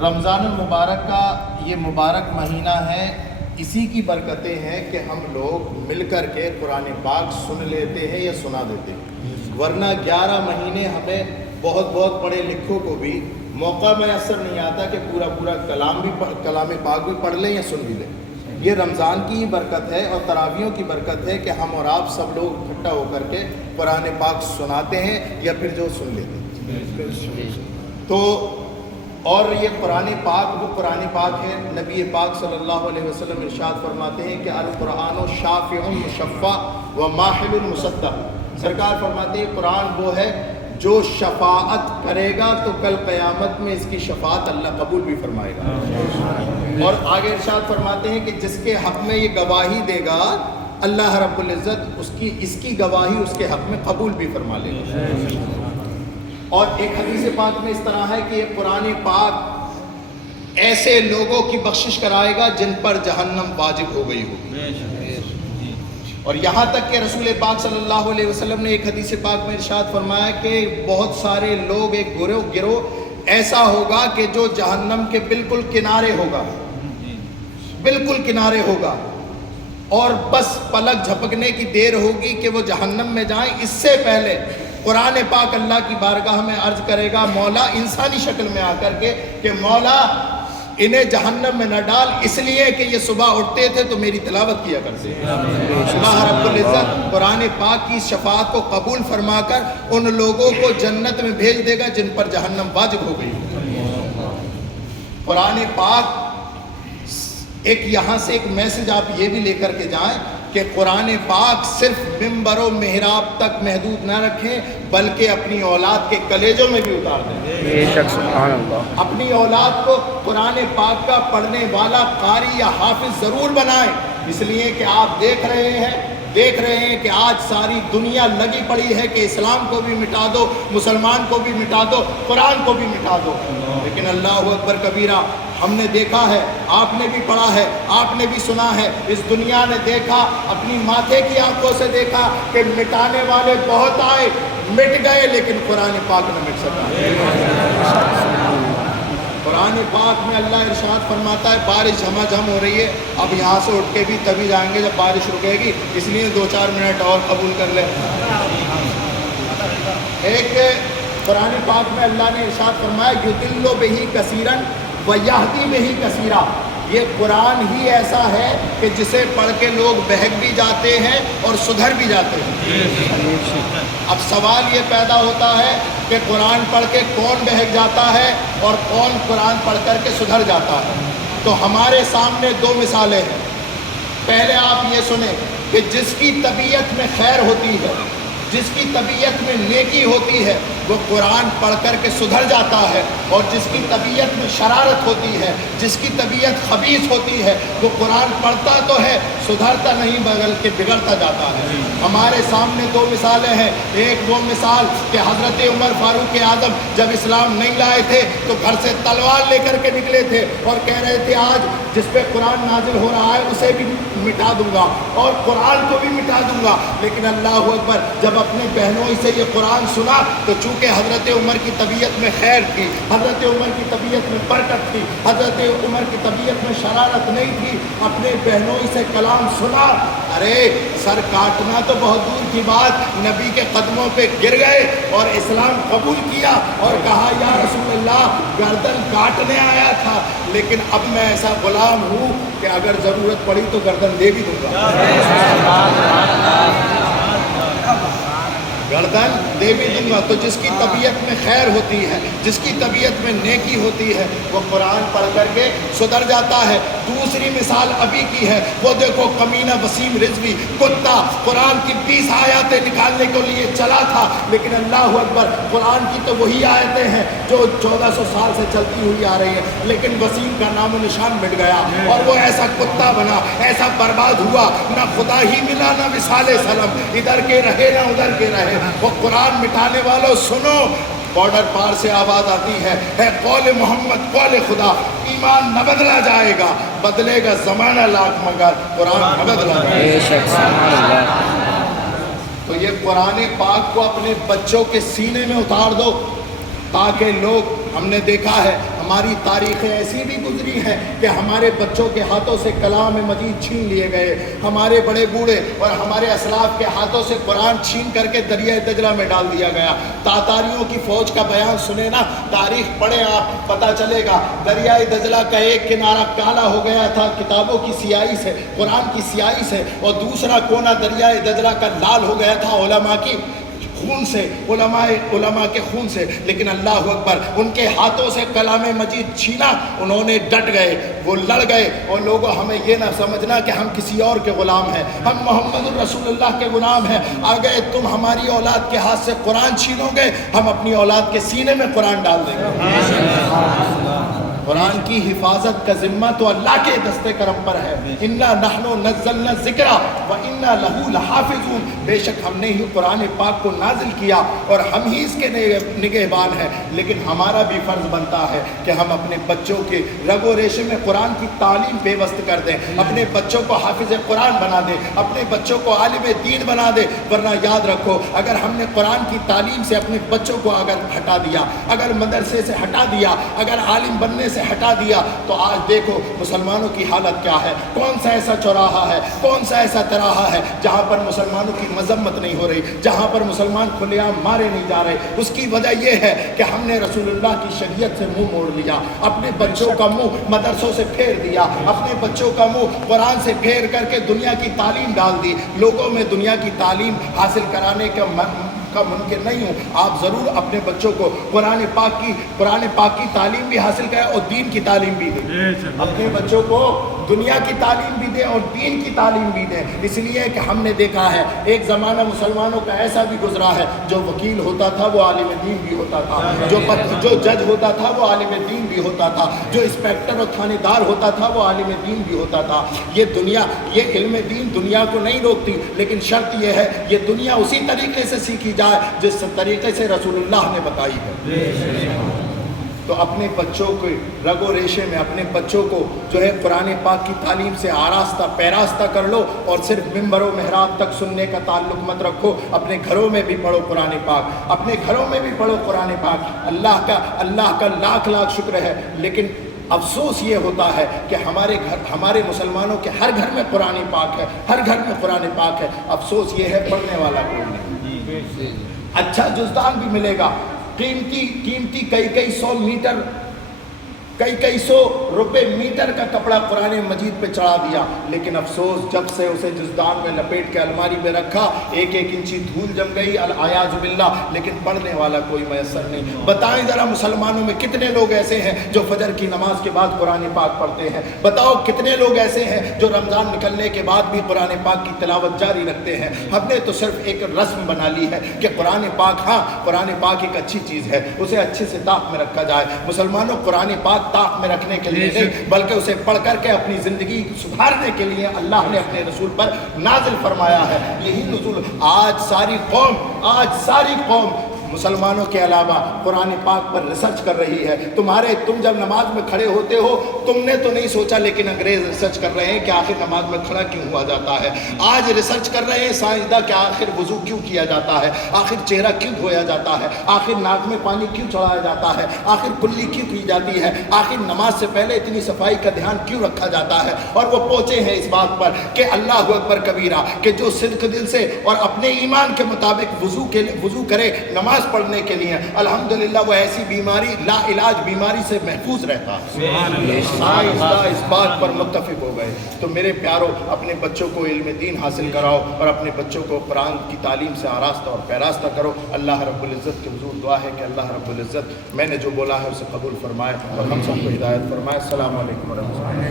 رمضان المبارک کا یہ مبارک مہینہ ہے، اسی کی برکتیں ہیں کہ ہم لوگ مل کر کے قرآن پاک سن لیتے ہیں یا سنا دیتے ہیں، ورنہ 11 مہینے ہمیں بہت بڑے لکھوں کو بھی موقع میسر نہیں آتا کہ پورا کلام پاک بھی پڑھ لیں یا سن بھی لیں۔ یہ رمضان کی ہی برکت ہے اور تراویحوں کی برکت ہے کہ ہم اور آپ سب لوگ اکٹھا ہو کر کے قرآن پاک سناتے ہیں یا پھر جو سن لیتے ہیں۔ تو اور یہ قرآن پاک وہ قرآن پاک ہے، نبی پاک صلی اللہ علیہ وسلم ارشاد فرماتے ہیں کہ القرآن شافع مشفع و ماحل مصدق۔ سرکار فرماتے ہیں قرآن وہ ہے جو شفاعت کرے گا تو کل قیامت میں اس کی شفاعت اللہ قبول بھی فرمائے گا، اور آگے ارشاد فرماتے ہیں کہ جس کے حق میں یہ گواہی دے گا اللہ رب العزت اس کی گواہی اس کے حق میں قبول بھی فرما لے گا۔ اور ایک حدیث پاک میں اس طرح ہے کہ یہ قرآن پاک ایسے لوگوں کی بخشش کرائے گا جن پر جہنم واجب ہو گئی ہو، اور یہاں تک کہ رسول پاک صلی اللہ علیہ وسلم نے ایک حدیث پاک میں ارشاد فرمایا کہ بہت سارے لوگ ایک گروہ ایسا ہوگا کہ جو جہنم کے بالکل کنارے ہوگا، بالکل کنارے ہوگا، اور بس پلک جھپکنے کی دیر ہوگی کہ وہ جہنم میں جائیں، اس سے پہلے قرآن پاک اللہ کی بارگاہ میں عرض کرے گا مولا، انسانی شکل میں آ کر کے کہ مولا انہیں جہنم میں نہ ڈال، اس لیے کہ یہ صبح اٹھتے تھے تو میری تلاوت کیا کرتے ہیں۔ اللہ رب العزت قرآن پاک کی شفاعت کو قبول فرما کر ان لوگوں کو جنت میں بھیج دے گا جن پر جہنم واجب ہو گئی۔ قرآن پاک ایک یہاں سے ایک میسج آپ یہ بھی لے کر کے جائیں کہ قرآن پاک صرف ممبر و محراب تک محدود نہ رکھیں بلکہ اپنی اولاد کے کلیجوں میں بھی اتار دیں۔ بے شک سبحان اللہ۔ اپنی اولاد کو قرآن پاک کا پڑھنے والا قاری یا حافظ ضرور بنائیں، اس لیے کہ آپ دیکھ رہے ہیں کہ آج ساری دنیا لگی پڑی ہے کہ اسلام کو بھی مٹا دو، مسلمان کو بھی مٹا دو، قرآن کو بھی مٹا دو، لیکن اللہ اکبر کبیرہ ہم نے دیکھا ہے، آپ نے بھی پڑھا ہے، آپ نے بھی سنا ہے، اس دنیا نے دیکھا، اپنی ماتھے کی آنکھوں سے دیکھا کہ مٹانے والے بہت آئے، مٹ گئے، لیکن قرآن پاک نہ مٹ سکا۔ قرآن پاک میں اللہ ارشاد فرماتا ہے بارش جھما ہو رہی ہے، اب یہاں سے اٹھ کے بھی تبھی جائیں گے جب بارش رکے گی، اس لیے 2-4 منٹ اور قبول کر لیں۔ ایک قرآن پاک میں اللہ نے ارشاد فرمایا یُضِلُّ بِهِ کثیرا وَيَهْدِي بِهِ کثیرا۔ یہ قرآن ہی ایسا ہے کہ جسے پڑھ کے لوگ بہک بھی جاتے ہیں اور سدھر بھی جاتے ہیں۔ اب سوال یہ پیدا ہوتا ہے کہ قرآن پڑھ کے کون بہک جاتا ہے اور کون قرآن پڑھ کر کے سدھر جاتا ہے؟ تو ہمارے سامنے 2 مثالیں ہیں۔ پہلے آپ یہ سنیں کہ جس کی طبیعت میں خیر ہوتی ہے، جس کی طبیعت میں نیکی ہوتی ہے، وہ قرآن پڑھ کر کے سدھر جاتا ہے، اور جس کی طبیعت میں شرارت ہوتی ہے، جس کی طبیعت خبیث ہوتی ہے، وہ قرآن پڑھتا تو ہے سدھرتا نہیں بلکہ بگڑتا جاتا ہے۔ ہمارے سامنے 2 مثالیں ہیں۔ ایک وہ مثال کہ حضرت عمر فاروق اعظم جب اسلام نہیں لائے تھے تو گھر سے تلوار لے کر کے نکلے تھے اور کہہ رہے تھے آج جس پہ قرآن نازل ہو رہا ہے اسے بھی مٹا دوں گا اور قرآن کو بھی مٹا دوں گا، لیکن اللہ اکبر جب اپنے بہنوں سے یہ قرآن سنا تو چونکہ حضرت عمر کی طبیعت میں خیر تھی، حضرت عمر کی طبیعت میں برکت تھی، حضرت عمر کی طبیعت میں شرارت نہیں تھی، اپنے بہنوں سے کلام سنا، ارے سر کاٹنا تو بہت دور کی بات، نبی کے قدموں پہ گر گئے اور اسلام قبول کیا اور کہا یا رسول اللہ گردن کاٹنے آیا تھا لیکن اب میں ایسا غلام ہوں کہ اگر ضرورت پڑی تو گردن دے بھی دوں گا، گردن دے بھی دوں گا۔ تو جس کی طبیعت میں خیر ہوتی ہے، جس کی طبیعت میں نیکی ہوتی ہے، وہ قرآن پڑھ کر کے سدھر جاتا ہے۔ دوسری مثال ابھی کی ہے، وہ دیکھو کمینہ وسیم رضوی کتا قرآن کی 20 آیاتیں نکالنے کے لیے چلا تھا، لیکن اللہ اکبر قرآن کی تو وہی آیتیں ہیں جو 1400 سال سے چلتی ہوئی آ رہی ہیں، لیکن وسیم کا نام و نشان مٹ گیا اور وہ ایسا کتا بنا، ایسا برباد ہوا، نہ خدا ہی ملا نہ وصال سلم، ادھر کے رہے نہ ادھر کے رہے۔ وہ قرآن مٹانے والوں سنو، بارڈر پار سے آواز آتی ہے قول محمد قول خدا، ایمان نہ بدلا جائے گا، بدلے گا زمانہ لاکھ مگر قرآن نہ بدلا جائے گا۔ تو یہ قرآن پاک کو اپنے بچوں کے سینے میں اتار دو تاکہ لوگ، ہم نے دیکھا ہے ہماری تاریخیں ایسی بھی گزری ہیں کہ ہمارے بچوں کے ہاتھوں سے کلام مجید چھین لیے گئے، ہمارے بڑے بوڑھے اور ہمارے اسلاف کے ہاتھوں سے قرآن چھین کر کے دریائے دجلہ میں ڈال دیا گیا۔ تاتاریوں کی فوج کا بیان سنے نا، تاریخ پڑھیں آپ، پتہ چلے گا دریائے دجلہ کا ایک کنارہ کالا ہو گیا تھا کتابوں کی سیاہی سے، قرآن کی سیاہی سے، اور دوسرا کونا دریائے دجلہ کا لال ہو گیا تھا علماء کی خون سے، علماء کے خون سے۔ لیکن اللہ اکبر، ان کے ہاتھوں سے کلام مجید چھینا، انہوں نے ڈٹ گئے، وہ لڑ گئے۔ اور لوگوں ہمیں یہ نہ سمجھنا کہ ہم کسی اور کے غلام ہیں، ہم محمد الرسول اللہ کے غلام ہیں۔ اگر تم ہماری اولاد کے ہاتھ سے قرآن چھینو گے، ہم اپنی اولاد کے سینے میں قرآن ڈال دیں گے۔ قرآن کی حفاظت کا ذمہ تو اللہ کے دستے کرم پر ہے۔ انا نحن نزلنا الذکر وانا لہ لحافظون، بے شک ہم نے ہی قرآن پاک کو نازل کیا اور ہم ہی اس کے نگہبان ہیں۔ لیکن ہمارا بھی فرض بنتا ہے کہ ہم اپنے بچوں کے رگ و ریشے میں قرآن کی تعلیم پیوست کر دیں، اپنے بچوں کو حافظ قرآن بنا دیں، اپنے بچوں کو عالم دین بنا دیں۔ ورنہ یاد رکھو، اگر ہم نے قرآن کی تعلیم سے اپنے بچوں کو اگر ہٹا دیا، اگر مدرسے سے ہٹا دیا، اگر عالم بننے سے ہٹا دیا، تو آج دیکھو مسلمانوں کی حالت کیا ہے۔ کون سا ایسا چوراہا ہے، کون سا ایسا تراہا ہے جہاں پر مسلمانوں کی مذمت نہیں ہو رہی، جہاں پر مسلمان کھلے عام مارے نہیں جا رہے؟ اس کی وجہ یہ ہے کہ ہم نے رسول اللہ کی شریعت سے منہ موڑ لیا، اپنے بچوں کا منہ مدرسوں سے پھیر دیا، اپنے بچوں کا منہ قرآن سے پھیر کر کے دنیا کی تعلیم ڈال دی۔ لوگوں میں دنیا کی تعلیم حاصل کرانے کا ممکن نہیں ہوں، آپ ضرور اپنے بچوں کو قرآن پاک کی تعلیم بھی حاصل کریں اور دین کی تعلیم بھی دیں۔ اپنے بچوں کو دنیا کی تعلیم بھی دیں اور دین کی تعلیم بھی دیں۔ اس لیے کہ ہم نے دیکھا ہے ایک زمانہ مسلمانوں کا ایسا بھی گزرا ہے، جو وکیل ہوتا تھا وہ عالم دین بھی ہوتا تھا، جو جج ہوتا تھا وہ عالم دین بھی ہوتا تھا، جو انسپیکٹر اور تھانے دار ہوتا تھا وہ عالم دین بھی ہوتا تا۔ یہ علم دین دنیا کو نہیں روکتی، لیکن شرط یہ ہے یہ دنیا اسی طریقے سے سیکھی جائے جس طریقے سے رسول اللہ نے بتائی ہے۔ تو اپنے بچوں کے رگ و ریشے میں اپنے بچوں کو جو ہے قرآن پاک کی تعلیم سے آراستہ پیراستہ کر لو، اور صرف ممبر و محراب تک سننے کا تعلق مت رکھو، اپنے گھروں میں بھی پڑھو قرآن پاک، اپنے گھروں میں بھی پڑھو قرآن پاک۔ اللہ کا لاکھ لاکھ شکر ہے، لیکن افسوس یہ ہوتا ہے کہ ہمارے مسلمانوں کے ہر گھر میں قرآن پاک ہے، ہر گھر میں قرآن پاک ہے، افسوس یہ ہے پڑھنے والا کوئی نہیں۔ اچھا جزدان بھی ملے گا، قیمتی کئی سو روپے میٹر کا کپڑا قرآن مجید پہ چڑھا دیا، لیکن افسوس جب سے اسے جزدان میں لپیٹ کے الماری میں رکھا، ایک انچی دھول جم گئی، الیاذ باللہ، لیکن پڑھنے والا کوئی میسر نہیں۔ بتائیں ذرا مسلمانوں میں کتنے لوگ ایسے ہیں جو فجر کی نماز کے بعد قرآن پاک پڑھتے ہیں؟ بتاؤ کتنے لوگ ایسے ہیں جو رمضان نکلنے کے بعد بھی قرآن پاک کی تلاوت جاری رکھتے ہیں؟ ہم نے تو صرف ایک رسم بنا لی ہے کہ قرآن پاک ایک اچھی چیز ہے، اسے اچھے سے طاق میں رکھا جائے۔ مسلمانوں قرآن پاک طاق میں رکھنے کے لیے نہیں، بلکہ اسے پڑھ کر کے اپنی زندگی سدھارنے کے لیے اللہ نے اپنے رسول پر نازل فرمایا ہے۔ یہی نزول آج ساری قوم مسلمانوں کے علاوہ قرآن پاک پر ریسرچ کر رہی ہے۔ تم جب نماز میں کھڑے ہوتے ہو، تم نے تو نہیں سوچا، لیکن انگریز ریسرچ کر رہے ہیں کہ آخر نماز میں کھڑا کیوں ہوا جاتا ہے۔ آج ریسرچ کر رہے ہیں سائنسداں کہ آخر وضو کیوں کیا جاتا ہے، آخر چہرہ کیوں دھویا جاتا ہے، آخر ناک میں پانی کیوں چڑھایا جاتا ہے، آخر کلی کیوں کی جاتی ہے، آخر نماز سے پہلے اتنی صفائی کا دھیان کیوں رکھا جاتا ہے۔ اور وہ پہنچے ہیں اس بات پر کہ اللہ اکبر کبیرہ، کہ جو صدق دل سے اور اپنے ایمان کے مطابق وضو کرے نماز پڑھنے کے لیے، الحمدللہ وہ ایسی بیماری لا علاج بیماری سے محفوظ رہتا ہے۔ سائنسداں اس بات پر متفق ہو گئے۔ تو میرے پیاروں، اپنے بچوں کو علم دین حاصل کراؤ اور اپنے بچوں کو قرآن کی تعلیم سے آراستہ اور پیراستہ کرو۔ اللہ رب العزت کے حضور دعا ہے کہ اللہ رب العزت میں نے جو بولا ہے اسے قبول فرمائے اور ہم سب کو ہدایت فرمائے۔ السلام علیکم ورحمۃ اللہ۔